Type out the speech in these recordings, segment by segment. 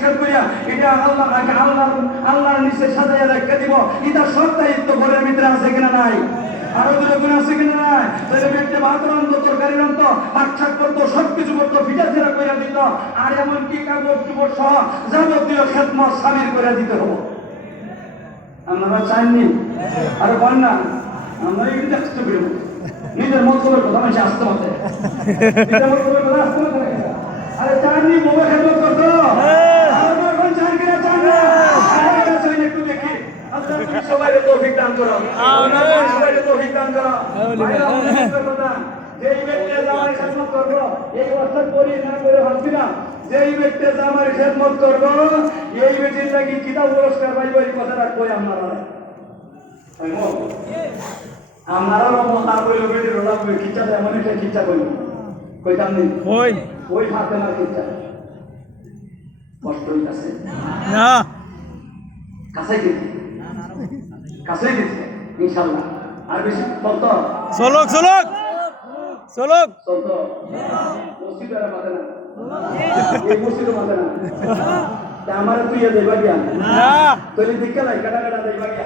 পরিষ্কার করিয়া এটা আল্লাহর নিচে সাজাইয়া রেখে দিব, এটা সব দায়িত্ব ঘরের ভিতরে আছে কিনা নাই? আরো দূরে গুণ আছে কিনা নাই? তাহলে ব্যক্তি ভাত রান্ত, তরকারি রান্ত, পাকশাক করতো, সবকিছু করতো, ফিটা ছেড়া করে দিত, আর এমনকি কাগজ চুপড় সহ যাবতীয় খেদমত স্বামীর করে দিতে হবো। আপনারা চাননি? আরে বল না, আমরা এই দেখতে পেরে নিজের মতলবের কথা মানুষ আসতে হতে, নিজের মতলবের কথা আসতে হতে। আরে চাননি বউ খেদমত করতো, এখন চান কিনা? চান না? একটু দেখি। আচ্ছা তুমি সবাই তৌফিক দান করো, সবাই তৌফিক দান করো। যেই ব্যক্তি আমার খেদমত করবো, এই অবস্থা করি না করে ভাবছি না, যেই ব্যক্তি আমার খেদমত করবো এই ব্যক্তির লাগি কিতাব পুরস্কার পাইব, এই কথাটা কই আপনারা আমারও মতা কইল বেটির ওলা কই খিচ্চাটা এমন একটা খিচ্চা কইল কইতাম নি ওই ফাতেমার খিচ্চা কষ্ট হইতাছে না, কাছেই দিতে ইনশাআল্লাহ। আর বেশি চলতো চলক মসজিদের মাঝে না, এই মসজিদের মাঝে না, আমার তুই যাইবা গিয়া তৈরি দিকে লাই কাটা কাটা যাইবা গিয়া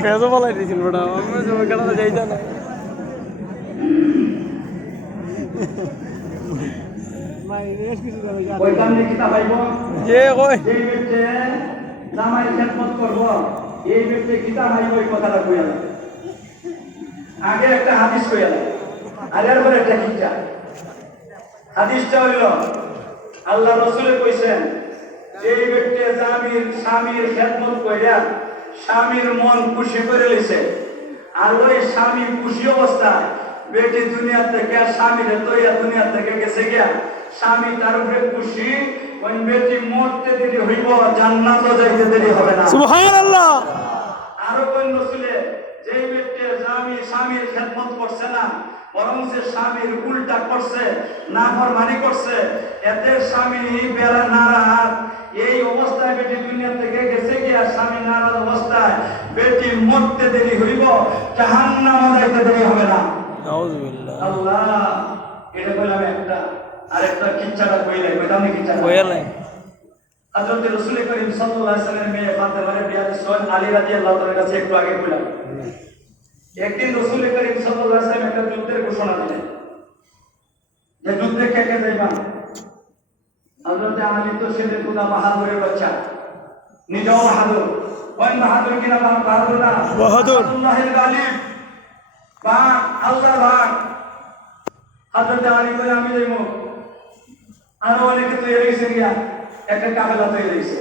খেয়ে বলাই দিয়েছিল বেটা, আমি কাটাতে যাইতা না। কইতাম নি কিতা পাইব, যে কই এই ব্যক্তি জামাই খেদমত করব, এই ব্যক্তি কিতা পাইব, এই কথাটা কইয়া লাগে। আগে একটা হাদিস কইয়া লাগে, আর এরপর একটা কিচ্ছা। হাদিসটা হইল আল্লাহ রাসূল কইছেন, যে ব্যক্তি স্বামীর খেদমত কইরা স্বামীর মন খুশি করে লইছে, আর ওই স্বামী খুশি অবস্থায় বেটি দুনিয়া থেকে স্বামীরে তৈয়া দুনিয়া থেকে গেছে গিয়া, স্বামী তার উপরে খুশি, ওই বেটি মরতে দেরি হইব, জান্নাতও যাইতে দেরি হবে না। সুবহানাল্লাহ। আরো কোন রাসূলে যে ব্যক্তি স্বামীর খেদমত করছে না, বরং যে স্বামীর উল্টা করছে, নাফরমানি করছে, এতে স্বামী বেড়া নারাজ, এই অবস্থায় বেটি দুনিয়া থেকে গেছে গিয়া, স্বামী নারাজ অবস্থায় বেটি মরতে দেরি হইব, জাহান্নামে যাইতে দেরি হবে না। নাউযুবিল্লাহ। আল্লাহ, এটা কইলাম একটা, আরেকটা কিচ্ছাটা কইলাই, কইতাম নি কিচ্ছাটা? কইলাই। হযরত রাসূল করিম সাল্লাল্লাহু আলাইহি ওয়াসাল্লামের মেয়ে ফাতেমার বিয়া দিছেন আলী রাদিয়াল্লাহু তাআলার কাছে একটু আগে কইলাম। একদিন রাসূল করিম সাল্লাল্লাহু আলাইহি ওয়াসাল্লাম একটা যুদ্ধের ঘোষণা দিলেন, যে যুদ্ধে কে কে যাইবা। হযরত আলী তো ছেলে খুদা বাহাদুরের বাচ্চা, নিজেও বাহাদুর, কোন বাহাদুর কিনা? বাহাদুর না, বাহাদুর আল্লাহর গালিব বা আল্লাহ ভাগ। হযরত আলী বলে আমি যাইবো, আরো অনেকে তৈরি হয়েছে গিয়া, একটা কাফেলা তৈরি হয়েছে,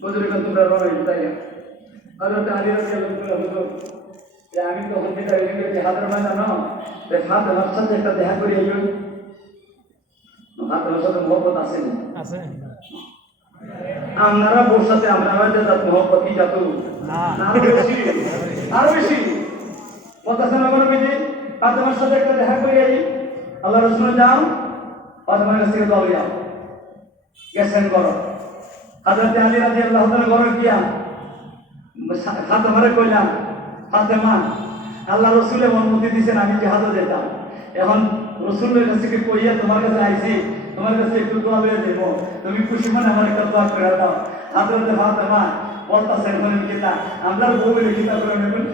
বুজুর্গ তোমরা রবেন তাই। হযরত আলী রাদিয়াল্লাহু হুজুর, যে আমি তো হত্যা হইলে জিহাদের ময়দানে ফাতেমার সাথে একটা দেখা করি আইও। ফাতেমার সাথে মহব্বত আছে না? আছে। আপনারা বোর সাথে আমরা মহব্বত কি যাতো না, আরো বেশি বলতেছেন আমার বিধি, ফাতেমার সাথে একটা দেখা করি আই। আল্লাহ রাসূল যাও, ফাতেমার কাছে দল যাও, গেছেন করো। হযরত আলী রাদিয়াল্লাহু তাআলা ঘরে গিয়া ফাতেমারে কইলাম, ফাতেমা, আল্লাহ রাসূলের অনুমতি দিয়েছেন আমি জিহাদে যেতাম, এখন রাসূলের কাছে কি কইয়া তোমার কাছে আইছি, তোমার কাছে একটু দোয়া লইয়া দেব, তুমি খুশি মনে আমার একটা দোয়া করে দাও। হযরত ফাতেমা বলতেছেন বলেন কিতা, আমরা বউয়ের কিতা করে নেবেন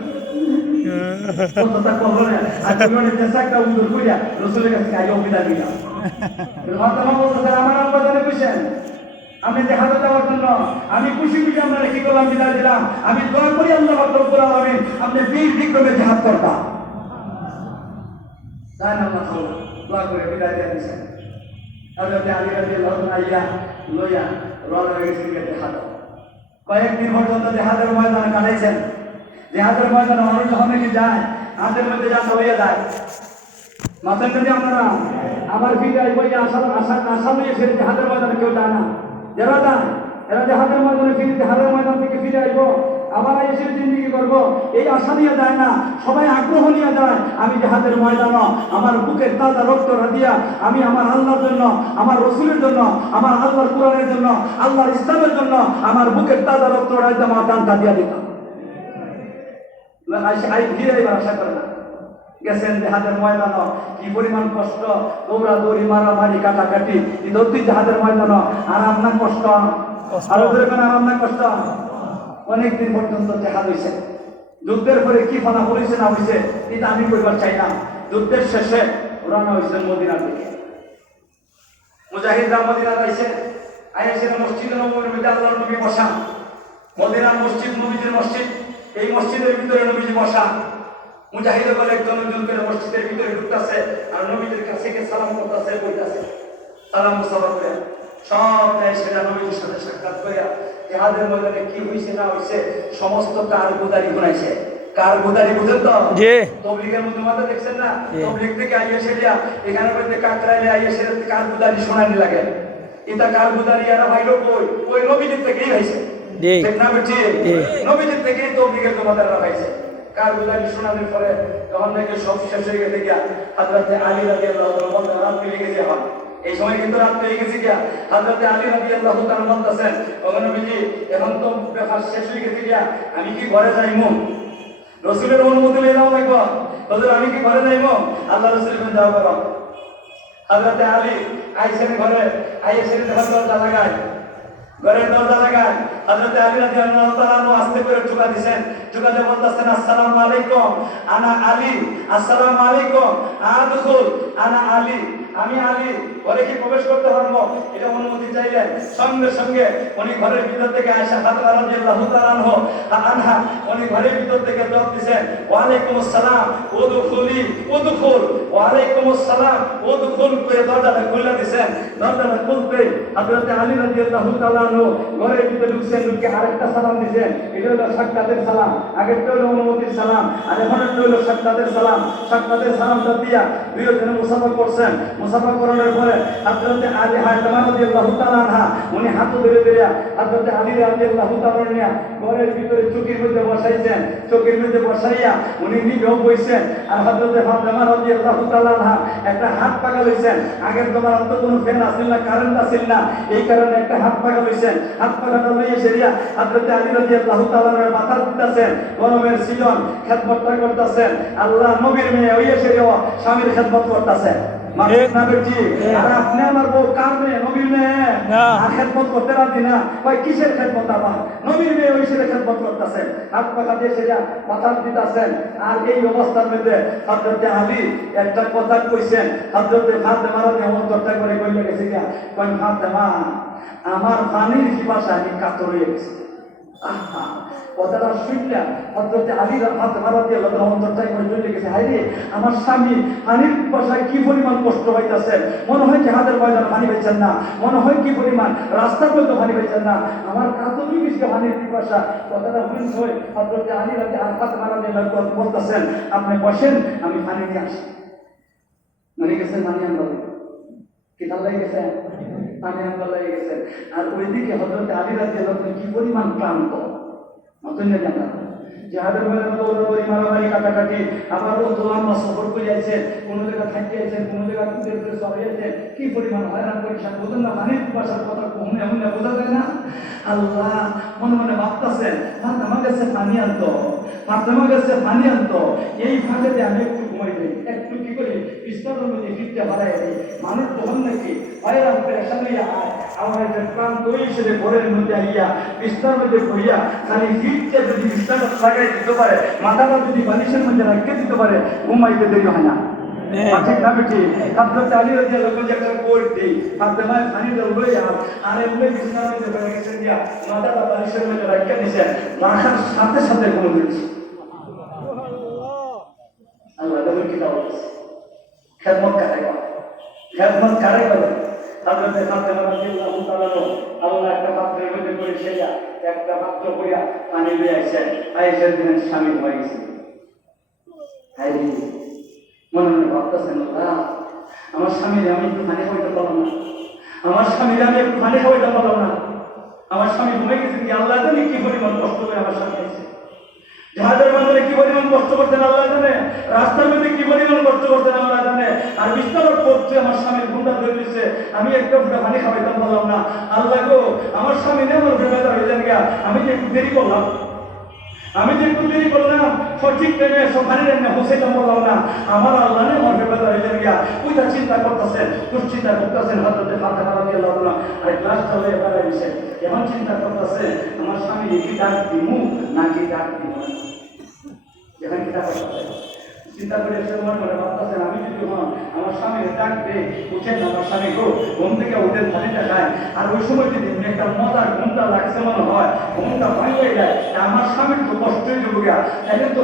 কথা কবর না, আর তুমি দেশাকটা উদ্ধার কইরা রাসূলের কাছে আইও বিদায় দিলাম। ফাতেমা বলতেছেন, আমার আব্বা জানে কইছেন আমি জিহাদে যাওয়ার জন্য, আমি খুশি খুশি আমরা কি করলাম, বিদায় দিলাম। আমি দোয়া করি আল্লাহ রাব্বুল আলামিন আপনি বীর বিক্রমে জিহাদ করবা। তাই না আল্লাহ দোয়া করে বিদায় দিয়ে দিয়েছেন। হযরত আলী রাদিয়াল্লাহু তাআলা লইয়া রওনা হয়ে গেছেন জিহাদ। কয়েকদিন পর্যন্ত জিহাদের ময়দানে কাটাইছেন। জিহাদের ময়দানে মানুষ যখন কি যায়, হাতের মধ্যে যা লইয়া যায়, মাথার যদি আপনারা আমার বিদায় বইয়া আশা লইয়া ফিরে জিহাদের ময়দানে কেউ যায় না। যারা যায় এরা জিহাদের ময়দানে ফিরে, জিহাদের ময়দান থেকে ফিরে আসবো, আবার এসে জিন্দেগি করবো, এই আশা নিয়ে যায় না, সবাই আগ্রহ নিয়ে যায়। আমি জিহাদের ময়দানে আমার বুকের তাজা রক্ত দিয়া আমি আমার আল্লাহর জন্য, আমার রাসূলের জন্য, আমার আল্লাহর কোরআনের জন্য, আল্লাহর ইসলামের জন্য আমার বুকের তাজা রক্ত রাইতাম, আমার দানটা দিয়া দিতাম। ফিরে এবার আশা করে না। গেছেন জাহাজের ময়দান, কি পরিমাণ কষ্ট, দৌড়াদৌড়ি, মারামারি, কাটাকাটি, এই জাহাজের ময়দান আরাম না কষ্ট? আরো ধরে আরাম না কষ্ট? অনেকদিন পর্যন্ত জাহাজ হয়েছে। যুদ্ধের পরে কি ফলা হয়েছে না হয়েছে এটা আমি কইবার চাই না। যুদ্ধের শেষে রওনা হয়েছেন মদিনার দিকে। মুজাহিদরা মদিনা যাইছে, আইসেন মসজিদে নববীর মধ্যে আল্লাহর নবী বসা। মদিনার মসজিদ নবীজির মসজিদ, এই মসজিদের ভিতরে নবীজি বসা। মুজাহিদ বলে একজন করে মসজিদের ভিতরে ঢুকতেছে আর নবীজির কাছে গিয়ে সালাম করতেছে, বলতেছে সালাম মুসাফা করে সব নেয় সেটা নবীজির সাথে সাক্ষাৎ করে জাহাজের ময়দানে কি হয়েছে না হয়েছে সমস্ত কারগুজারি গুনাইছে। কারগুজারি বুঝেন তো? তবলিগের মধ্যে মাথা দেখছেন না? তবলিগ থেকে আইয়ে সেরিয়া এখানে বলতে কাকরাইলে আইয়ে সেটা কারগুজারি শোনানি লাগে। এটা কারগুজারি আর ভাইলো কই ওই নবীজির থেকেই হয়েছে। ঠিক না বেটি? নবীজির থেকেই তবলিগের জমাদাররা হয়েছে। কারগুজারি শোনানোর পরে তখন থেকে সব শেষ হয়ে গেছে গিয়া হযরত আলী রাদিয়াল্লাহু তাআলা রাত পেয়ে গেছে। এখন এই সময় কিন্তু রাত পেয়ে গেছে গিয়া হযরত আলী রাদিয়াল্লাহু তাআলা বলতেছেন, ও নবীজি এখন তো ব্যাপার শেষ হয়ে গেছে গিয়া, আমি কি ঘরে যাইমু? রাসূলের অনুমতি নিয়ে যাওয়া লাগবে। হুজুর আমি কি ঘরে যাইমু? আল্লাহ রাসূল বলেন যাও করো। হযরত আলী আইসেন ঘরে, আইসেন দরজা লাগায়, ঘরের দরজা লাগায়। হযরত আলী রাদিয়াল্লাহু তাআলা আস্তে করে ঠুকা দিবেন, ঠুকা দিয়ে বলতেছেন আসসালামু আলাইকুম আনা আলী, আসসালামু আলাইকুম আদখুল আনা আলী, আমি আলী ঘরে কি প্রবেশ করতে পারবো? এটা অনুমতি চাইলেন। সঙ্গে সঙ্গে উনি ঘরের ভিতর থেকে আয়েশা ফাতেমা রাদিয়াল্লাহু তাআলা আনহা উনি ঘরের ভিতর থেকে জবাব দিয়েছেন ওয়া আলাইকুমুস সালাম উদখুলি উদখুল, ওয়া আলাইকুমুস সালাম উদখুল করে দরজাটা খুলে দিয়েছেন। দরজাটা খুলতে হযরত আলী রাদিয়াল্লাহু তাআলা ঘরের ভিতরে ঢুকছেন, ঢুকে আরেকটা সালাম দিয়েছেন। এটা হলো সাক্ষাতের সালাম। আগেরটা হলো অনুমতির সালাম, আর এখন একটা হলো সাক্ষাতের সালাম। সাক্ষাতের সালামটা দিয়া দুইজনে মুসাফা করছেন। মুসাফা করানোর পরে হযরত আলী রাদিয়াল্লাহু তাআলা আনহা উনি হাত ধরে ধরে হযরত আলী রাদিয়াল্লাহু তাআলা নিয়ে ঘরের ভিতরে চৌকির মধ্যে বসাইছেন। চৌকির মধ্যে বসাইয়া উনি নিজেও বসেছেন আর হযরত ফাতেমা রাদিয়াল্লাহু তাআলা আনহা একটা হাত পাকা লইছেন। আগের জমানার তো কোনো ফ্যান আসিল না, কারেন্ট আসিল না, এই কারণে একটা হাত পাকা লইছেন। হাত পাকাটা লইয়ে সেরিয়া হযরত আলী রাদিয়াল্লাহু তাআলা এর মাথা দিতেছেন, গরমের সিজন খেদমতটা করতেছেন। আল্লাহ নবীর মেয়ে হইয়া সেরিয়া স্বামীর খেদমত করতেছেন। আপনি আমার বউ কার মেয়ে? নবীর মেয়ে। খেদমত করতে রাজি না, কিসের খেদমত? আমার নবীর মেয়ে ওই সেটা খেদমত করতেছেন, হাত পাখা দিয়ে সেটা মাথা দিতেছেন। আর এই অবস্থার মধ্যে হযরত আলী একটা কথা কইছেন। হযরত ফাতেমা অন্তরটা করে কইলে গেছে গিয়া, কই ফাতেমা আমার পানির পিপাসা আমি কাতর হয়ে গেছি। কথাটা শুনলা হযরত আলী ফাতেমা রাদিয়াল্লাহু তাআলা অন্তরটাই করে চলে গেছে, হায় রে আমার স্বামী পানির পিপাসায় কি পরিমাণ কষ্ট হইতাছে। মনে হয় জাহাজের ময়দান পানি পাইছেন না, মনে হয় কি পরিমাণ রাস্তার মধ্যে পানি পাইছেন না, আমার কাতরি গেছে পানির পিপাসা। কথাটা শুনছে হযরত আলী ফাতেমা রাদিয়াল্লাহু তাআলা বলতেছেন, আপনি বসেন আমি পানি নিয়ে আসি। মনে গেছেন পানি আনতে কি তাহলে গেছে পানি আনতে লাগে গেছে। আর ওইদিকে হযরত আলী রাদিয়াল্লাহু তাআলা কি পরিমাণ ক্লান্ত নতুন জানা জাহাজের মধ্যে দৌড়াদৌড়ি মারামারি কাটাকাটি, আবার অত লম্বা সফর করে যাইছে, কোনো জায়গা থাকি আছেন, কোনো জায়গা কুদের করে সবাই আছেন, কি পরিমাণ হয়রান পরিশান বোঝেন না। পানির ভাষার কথা হুনে হুনে বোঝা যায় না। আল্লাহ মনে মনে ভাবতেছেন আমার কাছে পানি আনতো, আমার কাছে পানি আনতো, এই ফাঁকে আমি একটু ঘুমাই দিই, একটু কি করি বিস্তারের মধ্যে ফিরতে হারাই দিই। মানুষ তখন নাকি হয়রান পেরেশান হইয়া আমার একটা ক্লান্ত হিসেবে ঘরের মধ্যে আইয়া বিস্তার মধ্যে বইয়া খালি ফিরতে যদি বিস্তারটা লাগাই দিতে পারে, মাথাটা যদি বালিশের মধ্যে রাখতে দিতে পারে, ঘুমাইতে দেরি হয় না। ঠিক না বেটি? হযরত আলী রাদিয়াল্লাহু তাআলা একটা করতে ফাতেমা পানিটা লইয়া আর এমনি বিছানার মধ্যে বসে গেছেন, দিয়া মাথাটা বালিশের মধ্যে রাখতে দিয়েছেন, রাখার সাথে সাথে ঘুম দিয়েছে। আল্লাহ দেখুন কি দাও খেদমত কারে করে, খেদমত কারে করে। হযরত ফাতেমা রাদিয়াল্লাহু তাআলা আল্লাহ একটা পাত্রের মধ্যে করে সেটা একটা পাত্র কইরা পানি লইয়া আইছেন। আয়েশার দিন স্বামী হয়ে গেছে। হায় রে মনে মনে ভাবতেছেন, আমার স্বামীর আমি একটু পানি খাওয়াইতে পারলাম না, আমার স্বামীর আমি একটু পানি খাওয়াইতে পারলাম না, আমার স্বামী ঘুমে গেছে কি আল্লাহ জানে কি পরিমাণ কষ্ট করে আমার স্বামী আছে। জাহাজের মধ্যে কি পরিমাণ কষ্ট করতেন আল্লাহ জানে, রাস্তার মধ্যে কি পরিমাণ কষ্ট করতেন আল্লাহ জানে। আর বিস্তার করছে আমার স্বামীর ঘুমটা ধরে দিচ্ছে, আমি একটা ফুটা পানি খাওয়াইতে পারলাম না। আল্লাহ গো আমার স্বামী নেই আমার বেমার হয়ে যান গা, আমি যে একটু দেরি করলাম। আমি যে একটু দেরি করলাম সঠিক টাইমে সকালে হোসেনটা বললাম না আমার আল্লাহ নে আমার বেলা হয়ে যাবে ওইটা চিন্তা করতেছেন দুশ্চিন্তা করতেছেন হযরত ফাতেমা রাদিয়াল্লাহু আনহা আর ক্লাস চলে বেলা দিছে এমন চিন্তা করতেছে আমার স্বামী কি ডাক দিমু নাকি ডাক দিব এখন কি ডাক চিন্তা করে এসে মনে মনে ভাবতেছেন আমি যদি আমার স্বামী ডাকবে উঠেন আমার স্বামী গো ঘুম থেকে উঠে পানিটা খায় আর ওই সময় যদি একটা মজার ঘুমটা লাগছে মনে হয় ঘুমটা ভাঙিয়ে যায় আমার স্বামীর তো কষ্টই যাবো গা তাহলে তো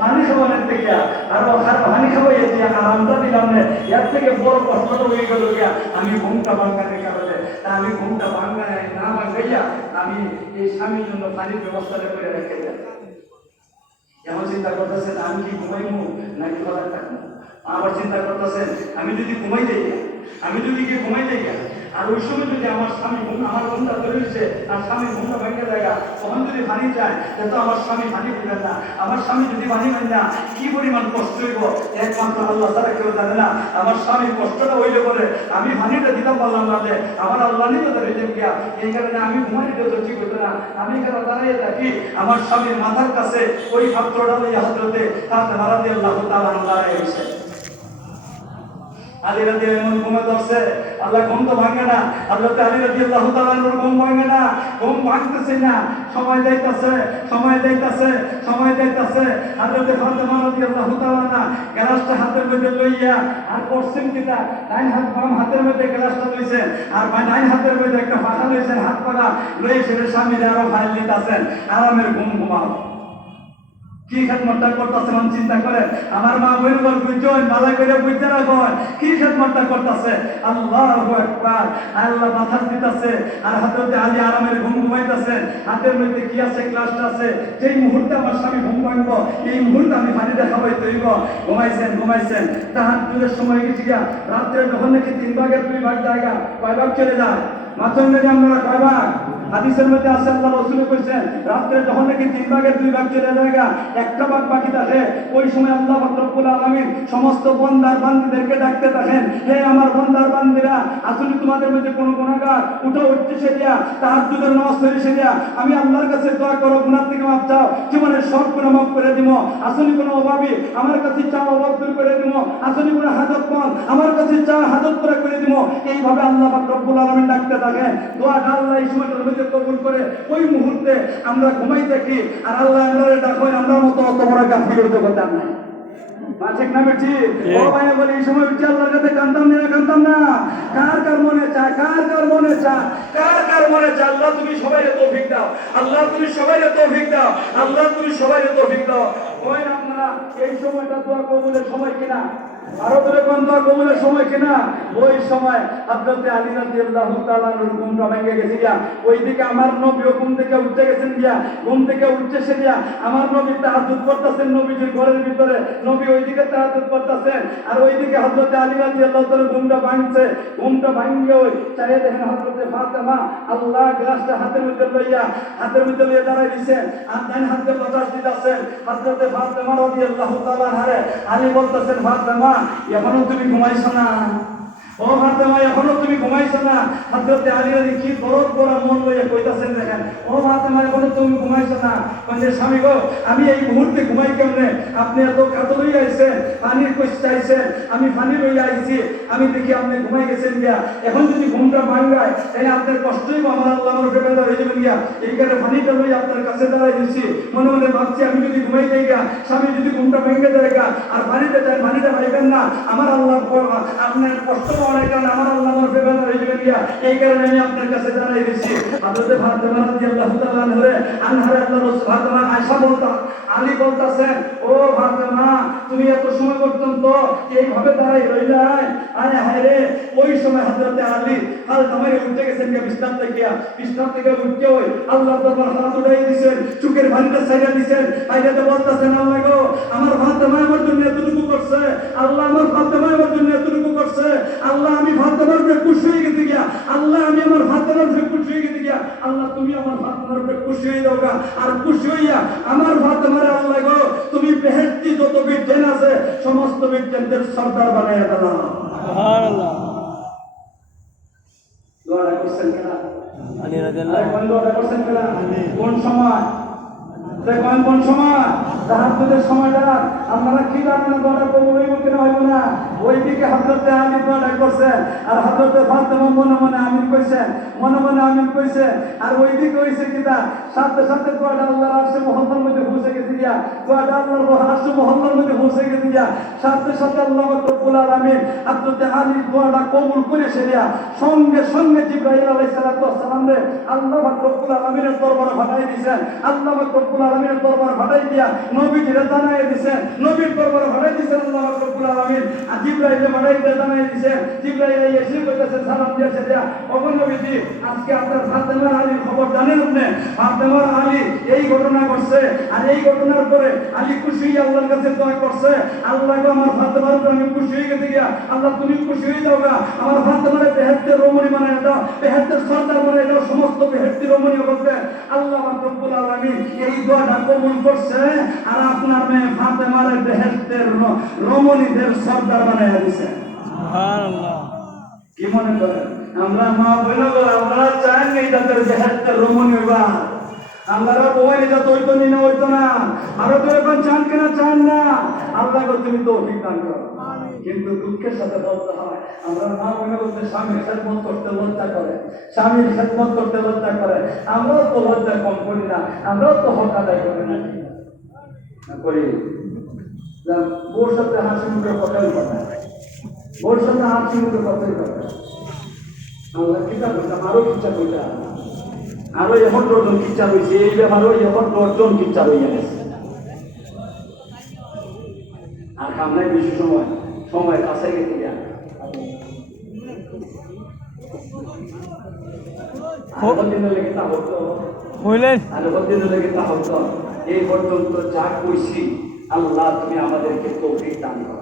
পানি খাওয়ানোর থেকে আরো পানি খাওয়াইয়ে দিয়ে আরামটা দিলাম না এর থেকে বড় কষ্টটা হয়ে গেল গিয়া আমি ঘুমটা ভাঙানোর কারণে তা আমি ঘুমটা ভাঙায় না ভাঙাইয়া আমি এই স্বামীর জন্য পানির ব্যবস্থাটা করে রেখে যাই এমন চিন্তা করতেছেন আমি কি ঘুমাইমু নাকি ভালো থাকবো আবার চিন্তা করতেছেন আমি যদি ঘুমাই যাই আমি যদি কি ঘুমাই যাই আর ওই সময় যদি আমার স্বামী আমার ঘুমটা ধরেছে আর স্বামী ঘুমটা ভেঙে জায়গা তখন যদি পানি চায় তো আমার স্বামী পানি দিবেন না আমার স্বামী যদি পানি পান না কি পরিমাণ কষ্ট হইব একমাত্র আল্লাহ তারা কেউ জানে না আমার স্বামীর কষ্টটা হইলে পরে আমি পানিটা দিতাম পারলাম না যে আমার আল্লাহ নিয়ে তাদের হয়ে গিয়া এই কারণে আমি ঘুমাই দিতে তো ঠিক হতো না আমি কেন দাঁড়িয়ে থাকি আমার স্বামীর মাথার কাছে ওই পাত্রটা লইয়া হজরতে ফাতেমা রাদিয়াল্লাহু তাআলা আনহা এসে আলী রাদিয়াল্লাহু আনহু ঘুমে ধরছে আল্লাহ ঘুম তো ভাঙে না হযরত আলী রাদিয়াল্লাহু তাআলা আনহুর ঘুম ভাঙে না ঘুম ভাঙতেছে না সময় যাইতাছে হযরত ফাতেমা রাদিয়াল্লাহু তাআলা না গ্লাসটা হাতের মধ্যে লইয়া আর করছেন কিটা ডাইন হাত বাম হাতের মধ্যে গ্লাসটা লইছেন আর ডাইন হাতের মধ্যে একটা পাখা লইছেন হাত পাখা লইয়ে সেটা স্বামীর আরো ফাইল দিতেছেন আরামের ঘুম ঘুমাও কি খেদমতটা করতেছে মন চিন্তা করে আমার মা বইনগর বুঝছেন ভালো করে বুঝতে রাখবেন কি খেদমতটা করতেছে আল্লাহু আকবার আল্লাহ মাথা দিতেছে আর হযরত আলী আরামের ঘুম ঘুমাইতেছেন হাতের মধ্যে কি আছে গ্লাসটা আছে যেই মুহূর্তে আমার স্বামী ঘুম ভাঙবো এই মুহূর্তে আমি পানি দেখাবই তৈব ঘুমাইছেন তাহাজ্জুদের সময় গেছি গিয়া রাত্রে যখন নাকি 3 ভাগের 2 ভাগ জায়গা কয় ভাগ চলে যায় মাত্র যদি আমরা কয় ভাগ হাদিসের মধ্যে আছে আল্লাহ রাসূল কইছেন রাতে যখন নাকি 3 ভাগের 2 ভাগ চলে যায় একটা ভাগ বাকি থাকে ওই সময় আল্লাহ রব্বুল আলামিন সমস্ত বান্দার বান্দীদেরকে ডাকতে থাকেন হে আমার বান্দার বান্দীরা আসলে তোমাদের মধ্যে কোনো গুনাহগার উঠতে সেদিয়া তাহাজ্জুদের নামাজ পড়ে সেদিয়া আমি আল্লাহর কাছে দোয়া করো গুনাহ থেকে মাফ চাও জীবনের সব গুনাহ মাফ করে দিব আসলে কোনো অভাবী আমার কাছে চাও অভাব দূর করে দিব আসলে কোনো হাজতমন্দ আমার কাছে চাও হাজত পুরা করে দিব এইভাবে আল্লাহ রব্বুল আলামিন ডাকতে থাকেন দোয়াটা আল্লাহ এই সময়টার কবুল করে ওই মুহূর্তে আমরা ঘুমাই থাকি আর আল্লাহ আমাদের ডাকবেন আমরা মতো অত বড় গাফিল হতে পারতাম না ঠিক না বেটি ও ভাই বলে এই সময় বেটি আল্লাহর কাছে কাঁদতাম না কার মনে চায় আল্লাহ তুমি সবাইকে তৌফিক দাও আল্লাহ তুমি সবাইকে তৌফিক দাও ওই আপনারা এই সময়টা দোয়া কবুলের সময় কিনা আরো ধরে কোন দোয়া কবুলের সময় কিনা ওই সময় হযরত আলী রাদিয়াল্লাহু তাআলা আনহুর ঘুমটা ভেঙে গেছে গিয়া ওইদিকে আমার নবী ঘুম থেকে উঠে গেছেন গিয়া ঘুম থেকে উঠছে গিয়া আমার নবী তাহাজ্জুদ করতেছেন নবীজির ঘরের ভিতরে নবী ওইদিকে তাহাজ্জুদ করতেছেন আর ওইদিকে হযরত আলী রাদিয়াল্লাহু তাআলা ঘুমটা ভাঙছে ওই চাইয়ে দেখেন হযরত ফাতেমা আল্লাহ গ্লাসটা হাতের মধ্যে লইয়া দাঁড়াই দিয়েছেন আর ডান হাতে বাতাস দিতেছেন হযরত ফাতেমা রাদিয়াল্লাহু তাআলা আনহা আলী বলতেছেন ফাতেমা এখনো তুমি ঘুমাইছো না ও ফাতেমা এখনো তুমি ঘুমাইছো না হযরত আলী রাদি কি দরদ করা মন লইয়া কইতাছেন দেখেন ও ফাতেমা এখনো তুমি ঘুমাইছো না মানে স্বামী গো আমি এই মুহূর্তে ঘুমাই কেমনে আপনি এত কাতো লইয়া আইছেন পানির কইস চাইছেন আমি পানি লইয়া আইছি আমি দেখি আপনি ঘুমাই গেছেন গিয়া এখন যদি ঘুমটা ভাঙায় তাহলে আপনার কষ্টই আমার আল্লাহ আমার বেদনা হয়ে যাবেন গিয়া এই কারণে পানিটা লইয়া আপনার কাছে দাঁড়াই দিচ্ছি মনে মনে ভাবছি আমি যদি ঘুমাই যাই গা স্বামী যদি ঘুমটা ভেঙে যায় গা আর পানিতে চাই পানিটা ভাইবেন না আমার আল্লাহ আপনার কষ্ট পাওয়ার কারণে আমার আল্লাহ আমার বেদনা হয়ে যাবেন গিয়া এই কারণে আমি আপনার কাছে দাঁড়াই দিচ্ছি হযরত ফাতেমা রাদিয়াল্লাহু তাআলা আনহা আল্লাহ রাসূল ফাতেমা আয়েশা বলতা আলী বলতাছেন ও ফাতেমা তুমি এত সময় পর্যন্ত এইভাবে দাঁড়াই রইলাই আরে হায় রে ওই সময় হযরত আলী ফাতেমাকে উঠে গেছেন গিয়া বিছানা থেকে উঠে ওই আল্লাহর দরবারে হাত উঠাই দিয়েছেন চোখের পানিটা ছাইড়া দিয়েছেন আইয়াতে বলতাছেন আল্লাহ গো আমার ফাতেমা আমার জন্য এতটুকু করছে আল্লাহ আমার ফাতেমা আমার জন্য এতটুকু করছে আল্লাহ আমি ফাতেমার উপরে খুশি হয়ে গেছি গিয়া আল্লাহ আমি আমার ফাতেমার উপরে খুশি হয়ে গেছি গিয়া আল্লাহ তুমি আমার ফাতেমার উপরে খুশি হয়ে যাও গা আর খুশি হইয়া আমার ফাতেমার আল্লাহ গো তুমি বেহেশতি যত বিজ্ঞান আছে সমস্ত বিজ্ঞানদের সরদার বানাইয়া দাও সুবহানাল্লাহ দোয়া করছেন কিনা আলী রাদিয়াল্লাহু আনহু দোয়া করছেন কিনা কোন সময় দেখবেন কোন সময় তাহাজ্জুদের সময়টা আপনারা কি জানেন দোয়াটা কবুল হইব কিনা হইব না ওই দিকে হযরতে আলী দোয়াটা করছে আর হযরতে ফাতেমা মনে মনে আমিন কইছেন মনে মনে আমিন কইছে আর ওই দিকে হইছে কিনা সাথে সাথে দোয়াটা আল্লাহর আরশে মুহাম্মদের মধ্যে পৌঁছে গেছে দিয়া দোয়াটা আল্লাহর আরশে মুহাম্মদের মধ্যে পৌঁছে গেছে দিয়া সাথে সাথে আল্লাহ রাব্বুল আলামিন হযরতে আলীর দোয়াটা কবুল করেছে দিয়া সঙ্গে সঙ্গে জিবরাইল আলাইহিস সালাম রে আল্লাহ রাব্বুল আলামিনের দরবারে পাঠাই দিয়েছেন আল্লাহ রাব্বুল আলামিনের দরবারে পাঠাই দিয়া নবীজিরে জানাই দিয়েছেন নবীর দরবারে পাঠাই দিয়েছেন আল্লাহ রাব্বুল আলামিন আর জিবরাইলে পাঠাই দিয়ে জানাই দিয়েছেন জিবরাইল এসে কইতেছে সালাম দিয়েছে দিয়া ওগো নবীজি আজকে আপনার ফাতেমা আলীর খবর জানেন আপনি ফাতেমা আলী এই ঘটনা ঘটছে আর এই ঘটনার পরে আলী খুশি হয়ে আল্লাহর কাছে দোয়া করছে আল্লাহ গো আমার ফাতেমার উপর আমি খুশি হয়ে গেছি গিয়া আল্লাহ তুমি খুশি হয়ে যাও গা আমার ফাতেমারে বেহেশতের রমণী বানায় দাও বেহেশতের সর্দার বানায় দাও সমস্ত বেহেশতি রমণী বলতে আল্লাহ রাব্বুল আলামিন এই দোয়াটা কবুল করছে আর আপনার মেয়ে ফাতেমারে বেহেশতের রমণীদের সর্দার বানায় দিয়েছে সুবহানাল্লাহ কি মনে করেন আমরা মা বোনগো আমরা চাই না যাদের বেহেশতের রমণী হইবা আমরা বউয়ের যত হইতো না হইতো না আরো তো এখন চান কিনা চান না আল্লাহ গো তুমি তৌফিক দান করো কিন্তু দুঃখের সাথে বলতে হয় আমরা মা বোনের মধ্যে স্বামীর খেদমত করতে লজ্জা করে স্বামীর খেদমত করতে লজ্জা করে আমরাও তো লজ্জা কম করি না আমরাও তো হক আদায় করি না করি বউর সাথে হাসি মুখে কথাই কথা বউর সাথে হাসি মুখে কথাই কথা আল্লাহ কিতা বলতাম আরো কিচ্ছা বইটা আরো এখন দশজন কিচ্ছা রয়েছে এই ব্যাপারও এখন 10 জন কিচ্ছা রয়ে গেছে আর কামরাই বেশি সময় কাছে গেছে গিয়া লেগে তা হতো হইলেন আর লেগে তা হতো এই পর্যন্ত যা কইছি আল্লাহ তুমি আমাদেরকে তৌফিক দান করো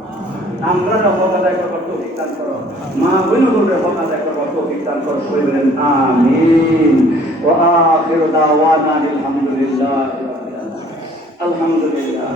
আমরা হক আদায় করবার তৌফিক দান করো মা বোনগুলোর হক আদায় করবার তৌফিক দান করো সবাই বলেন আমিন ওয়া আখিরু দাওয়ানা আলহামদুলিল্লাহ আলহামদুলিল্লাহ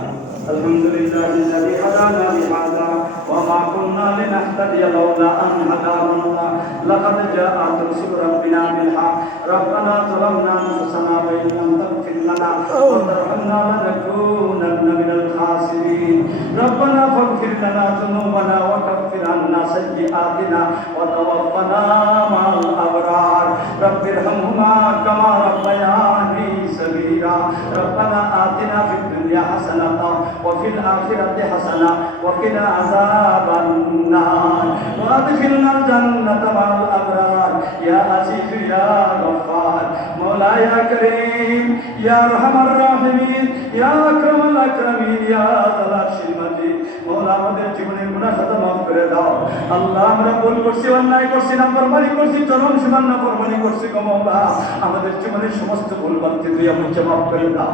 আলহামদুলিল্লাহ الذي هدانا لهذا وما كنا لنهتدي لولا أن هدانا الله لقد جاءت رسل ربنا بالحق ربنا ظلمنا أنفسنا وإن لم تغفر لنا وترحمنا لنكونن من الخاسرين ربنا فاغفر لنا ذنوبنا وكفر عنا سيئاتنا وتوفنا مع الأبرار رب ارحمهما كما ربياني صغيرا ربنا آتنا في الدنيا حسنة وفي الآخرة حسنة وقنا عذاب النار وأدخلنا الجنة مع الأبرار يا عزيز يا غفار مولاي يا كريم يا أرحم الراحمين يا أكرم الأكرمين يا ذا العرش المجيد مولا আমাদের জীবনের গুনাহ খাতা মাফ করে দাও আল্লাহ আমরা ভুল করছি অন্যায় করছি নাফরমানি করছি চরম সীমার নাফরমানি করছি গো মাওলা আমাদের জীবনের সমস্ত ভুল ভ্রান্তি তুই আমাকে মাফ করে দাও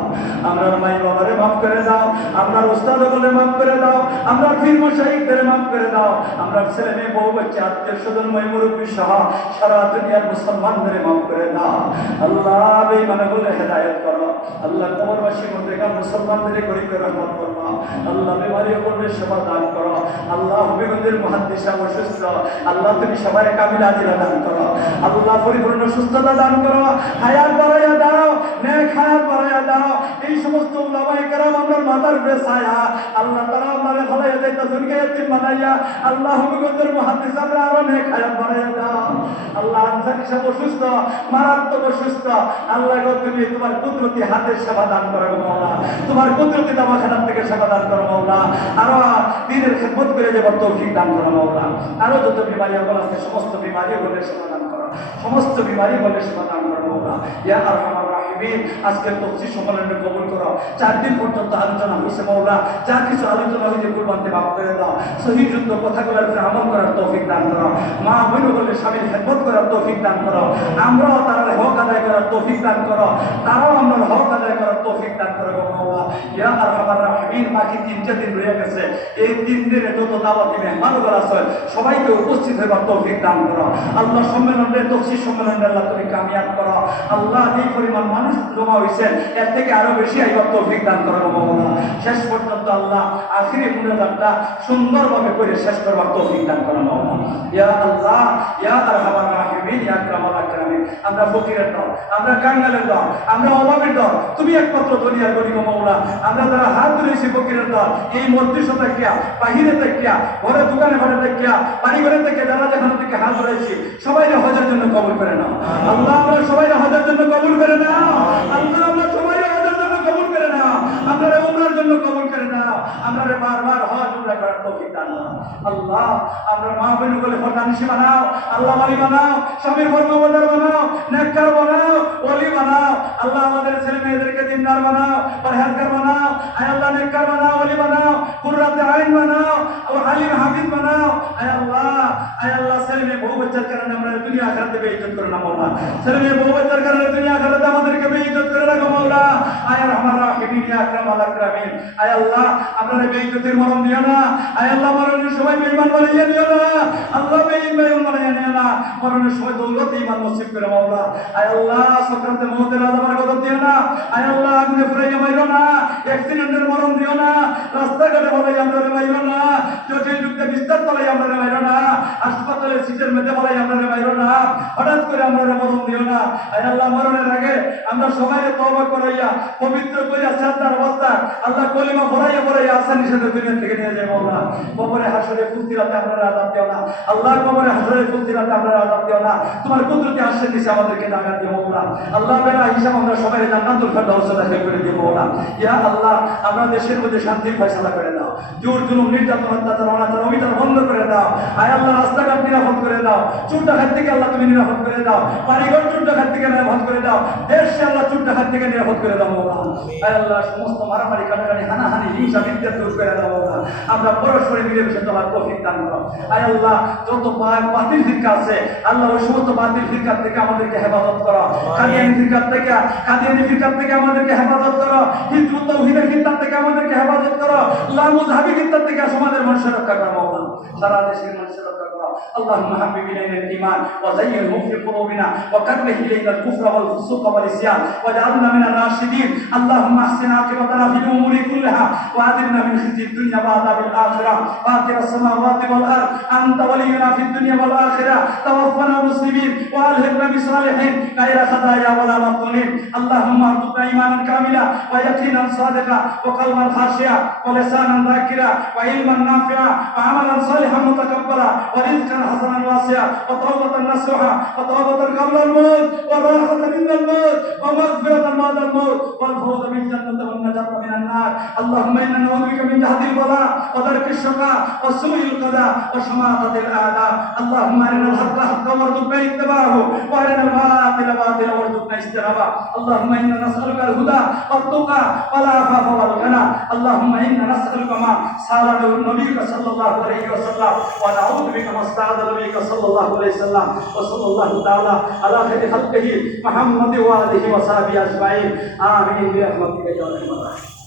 আমরা মাই বাবারে মাফ করে দাও আমরা উস্তাদগুলোরে মাফ করে দাও আমরা পীর মাশাইখদের মাফ করে দাও আমরা ছেলে মেয়ে বউ বাচ্চা আত্মীয় স্বজন মুরব্বি সহ সারা দুনিয়ার মুসলমানদের মাফ করে দাও আল্লাহ বেঈমানগুলোকে হেদায়েত করো আল্লাহ কবরবাসীর মধ্যে মুসলমানদের গরিব রহমত করো আল্লাহ বিমারি করলে সেবা দান করো আল্লাহ হবিগঞ্জের মুহাদ্দিস অসুস্থ আল্লাহ তুমি সবাই কামিল আজিলা দান করো আল্লাহ পরিপূর্ণ সুস্থতা দান করো হায়াত বাড়াইয়া দাও নেক হায়াত বাড়াইয়া দাও এই সমস্ত উলামায়ে কেরাম আমরা মাথার বেছায়া আল্লাহ তাআলা আমারে ফলাইয়া দেতা দুনিয়া ইয়াতিম বানাইয়া আল্লাহ হবিগঞ্জের মুহাদ্দিস আমরা আরো নেক হায়াত বাড়াইয়া দাও আল্লাহ আনসারী সাহেব অসুস্থ মারাত্মক অসুস্থ আল্লাহ গো তুমি তোমার কুদরতি হাতের সেবা দান করো মাওলা তোমার কুদরতি দওয়াখানা থেকে সেবা দান করো মাওলা আরো দ্বীনের খিদমত করে যাবার তৌফিক দান করো মাওলা আরো যত বিমারি আছে সমস্ত বিমারি বলে সেবা দান করো সমস্ত বিমারি বলে সেবা দান করো মাওলা ইয়া আরহামার রাহিমিন আজকের তাফসীর সম্মেলনে কবুল করো 4 দিন পর্যন্ত আলোচনা হইছে মাওলা যা কিছু আলোচনা হইছে কুরবানতে মাফ করে দাও সহিহ যুদ্ধ কথাগুলোর উপর আমল করার তৌফিক দান করো মা বোন বলে স্বামীর খিদমত করার তৌফিক দান করো আমরাও তার হক আদায় করার তৌফিক দান করো তারাও আমরা হক আদায় করার তৌফিক দান করো মাওলা ইয়া আরহামার রাহিমিন বাকি 3 দিন রয়ে গেছে এই 3 দিনে যত দাওয়াতি মেহমানগুলো আছে সবাইকে উপস্থিত হবার তৌফিক দান করো আল্লাহ সম্মেলনের তাফসীর সম্মেলনে আল্লাহ তুমি কামিয়াব করো আল্লাহ এই পরিমাণ মানুষ জমা হইছে এর থেকে আরো বেশি আইবার তৌফিক দান করো মাওলা শেষ পর্যন্ত আল্লাহ আখিরি মুনাজাতটা সুন্দরভাবে করে শেষ করবার তৌফিক দান করো মাওলা ইয়া আল্লাহ ইয়া আরহামার রাহিমিন ইয়া আকরামাল আকরামিন আমরা ফকিরের দাও আমরা কাঙ্গালের দল, আমরা অভাবের দল, তুমি একমাত্র দুনিয়ার গরিব মাওলা। আমরা যারা হাত ধরেছি ফকিরের দল, এই মসজিদ দেখিয়া, বাহিরে দেখিয়া, ঘরে দোকানে ঘরে দেখিয়া, বাড়ি ঘরে থেকে যারা যেখান থেকে হাত ধরেছি, সবাই হজের জন্য কবুল করে নাও আল্লাহ। আমরা সবাই হজের জন্য কবুল করে নাও আল্লাহ। আমরা সবাই হজের জন্য কবুল করে নাও, আমরা উমরার জন্য কবুল করে নাও, আমরা বারবার হজ উমরা করার তৌফিক দান করো আল্লাহ। আমরা মা বোনগুলো ফরদানিশি বানাও আল্লাহ, ওলি বানাও, স্বামীর কর্মবদার বানাও, নেককার বানাও, ওলি বানাও আল্লাহ। আমাদের ছেলে মেয়েদেরকে দিনদার বানাও, পরহেজগার বানাও, আয় আল্লাহ নেককার বানাও, ওলি বানাও, কুররাতে আইন বানাও, আলিম হাফিজ বানাও আয় আল্লাহ। আয় আল্লাহ ছেলে মেয়ে বউ বাচ্চার কারণে আমরা দুনিয়া আখিরাতে বেইজ্জত করে না মাওলা। ছেলে মেয়ে বউ বাচ্চার কারণে দুনিয়া আখিরাতে আমাদেরকে বেইজ্জত করে রাখো মাওলা। আয় রহমান রাহিমিন ইয়া আকরামাল আকরামিন। আয় আল্লাহ আমরা বেইজ্জতের মরণ দিও না আয় আল্লাহ। মরণের সময় বেঈমান বানাইয়া দিও না আল্লাহ, বেঈমান বানাইয়া দিও না। মরণের সময় দৌলত ঈমান নসিব করে মাওলা। আয় আল্লাহ সাকরাতে মউতের আযাবের কথা দিও না আয় আল্লাহ। আগুনে পুড়াইয়া মাইরো না, অ্যাক্সিডেন্টের মরণ দিও না, রাস্তাঘাটে বলাই আমরা মাইরো না, জটিল যুদ্ধে বিস্তার তলাই আমরা মাইরো না, হাসপাতালে সিটের মেঝে বলাই আমরা মাইরো না, হঠাৎ করে আমরা মরণ দিও না আয় আল্লাহ। মরণের আগে আমরা সবাই তওবা করাইয়া পবিত্র করিয়া সাদার অবস্থা আল্লাহ কলিমা পড়াইয়া পড়াইয়া আসানি সাথে দুনিয়া থেকে নিয়ে যায় মাওলা। কবরে হাসরে ফুলতিরাতে আমরা আযাব দিও না আল্লাহ। কবরে হাসরে ফুলতিরাতে আমরা আযাব দিও না। তোমার কুদরতি আশ্রয় দিছে আমাদেরকে জায়গা দিও মাওলা আল্লাহ। বেলা হিসাব আমরা সবাই জান্নাতুল ফেরদাউসে দাখিল করে দিও মাওলা। ইয়া আল্লাহ আমরা দেশের মধ্যে শান্তির ফয়সালা করে দাও, জোর জুলুম নির্যাতন অত্যাচার অনাচার অবিচার বন্ধ করে দাও আয় আল্লাহ। রাস্তাঘাট নিরাপদ করে দাও, চোর ডাকাত থেকে আল্লাহ তুমি নিরাপদ করে দাও, বাড়িঘর চোর ডাকাত থেকে নিরাপদ করে দাও, দেশে আল্লাহ চোর ডাকাত থেকে নিরাপদ করে দাও মাওলা। আয় আল্লাহ সমস্ত মারামারি কাটাকাটি হানাহানি হিংসা বিদ্বেষ দূর করে দাও মাওলা। আমরা পরস্পর মিলেমিশে চলার তৌফিক দান করো আয় আল্লাহ। যত বাতিল ফিরকা আছে আল্লাহ ওই সমস্ত বাতিল ফিরকা থেকে আমাদেরকে হেফাজত করো, কাদিয়ানি ফিরকা থেকে আমাদেরকে হেফাজত করো, হিজবুত তাওহীদের ফিরকা থেকে আমাদেরকে হেফাজত করো, লামুযহাবি ফিরকা থেকে সমাজের মানুষের রক্ষা করো মাওলা। সারা দেশের মানুষের রক্ষা করো। اللهم حبب الينا الايمان وزينه في قلوبنا وكره الينا الكفر والفسوق والعصيان واجعلنا من الراشدين. اللهم احسن عاقبتنا في الامور كلها واجرنا من خزي الدنيا وعذاب الاخره. فاطر السماوات والارض انت ولينا في الدنيا والاخره. توفنا مسلمين والحقنا بالصالحين غير خزايا ولا مفتونين. اللهم ارزقنا ايمانا كاملا ويقينا صادقا وقلبا خاشعا ولسانا ذاكرا وعلما نافعا وعملا صالحا متقبلا ورزقا حسنا واسعا وتوبة نصوحا وتوبة قبل الموت وراحة عند الموت ومغفرة بعد الموت والفوز بالجنة والنجاة من النار. اللهم إنا نعوذ بك من جهد البلاء ودرك الشقاء وسوء القضاء وشماتة الأعداء. اللهم أرنا الحق حقا وارزقنا اتباعه وأرنا الباطل باطلا وارزقنا اجتنابه. اللهم إنا نسألك الهدى والتقى والعفاف والغنى. اللهم إنا نسألك ما سأل نبيك صلى الله عليه وسلم ونعوذ بك ما استعاذ نبيك صلى الله عليه وسلم. وصلى الله تعالى على خير خلقه محمد وآله وصحبه أجمعين. آمين برحمتك يا أرحم الراحمين.